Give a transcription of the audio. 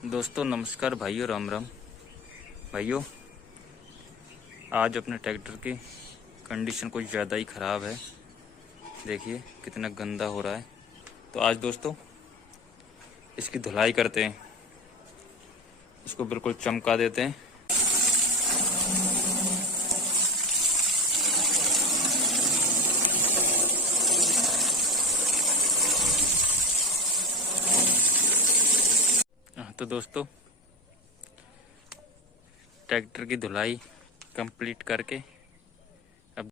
दोस्तों नमस्कार भाइयों, राम राम। भाइयों, आज अपने ट्रैक्टर की कंडीशन कुछ ज़्यादा ही ख़राब है। देखिए कितना गंदा हो रहा है। तो आज दोस्तों इसकी धुलाई करते हैं, इसको बिल्कुल चमका देते हैं। तो दोस्तों ट्रैक्टर की धुलाई कंप्लीट करके